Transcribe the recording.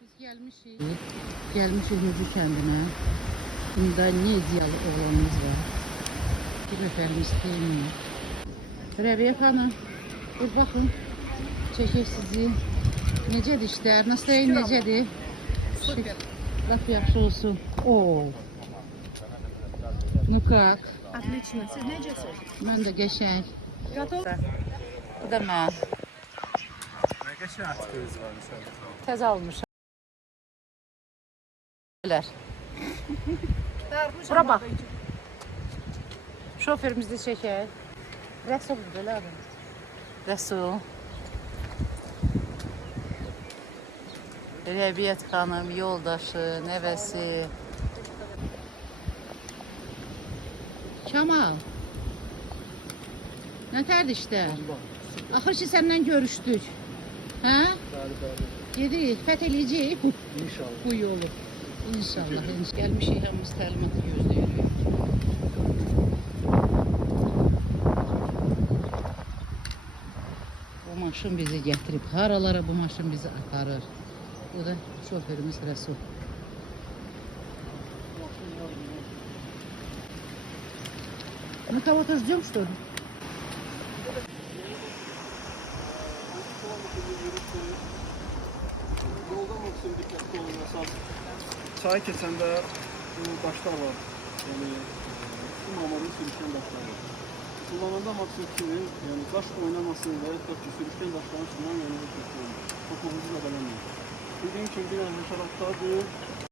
Biz gelmişiz Mucu kəndinə. Bunda ne ziyalı oğlanımız var. Bir öpəlim istəyirəm. Rəbiyə xanım, bir baxın. Çəkək sizi. Necədir işlər? Настроение necədir? Супер. Laf yaxşı olsun. Oo. Ну как? Отлично. Siz necəsiz? Mən də qəşəng. Готов? Bu da mən. Ne geçen artık var mesela. Təzə almışam. Bura bax. Şoferimizi çəkək. Rəsul belə adam. Rəsul. Rəbiyyət xanım, yoldaşı, nəvəsi. Kamal. Nətərdir işlər? Axır ki səndən görüşdük. Hə? Gedirik, fəth eləyəcəyik İnşallah. bu yolu. İnşallah. Gəlmişik, hamımız təlimatı gözləyirik. Bu maşın bizi gətirib haralara, bu maşın bizi aparır. Bu da şoferimiz Rəsul. Мы кого-то ждем, что ли? Yolda maksimum dikkatli olun esas. Çay keçəndə bu daşlar var. Yani su mamarını sürüşən daşlar var. Kullananda maksimum ki, yani daş oynamasın və ya ki sürüşən daşların üstündən yanılı keçsin. Topuğunuzu da beləməyin. Bugün kim bir həşəratdadır.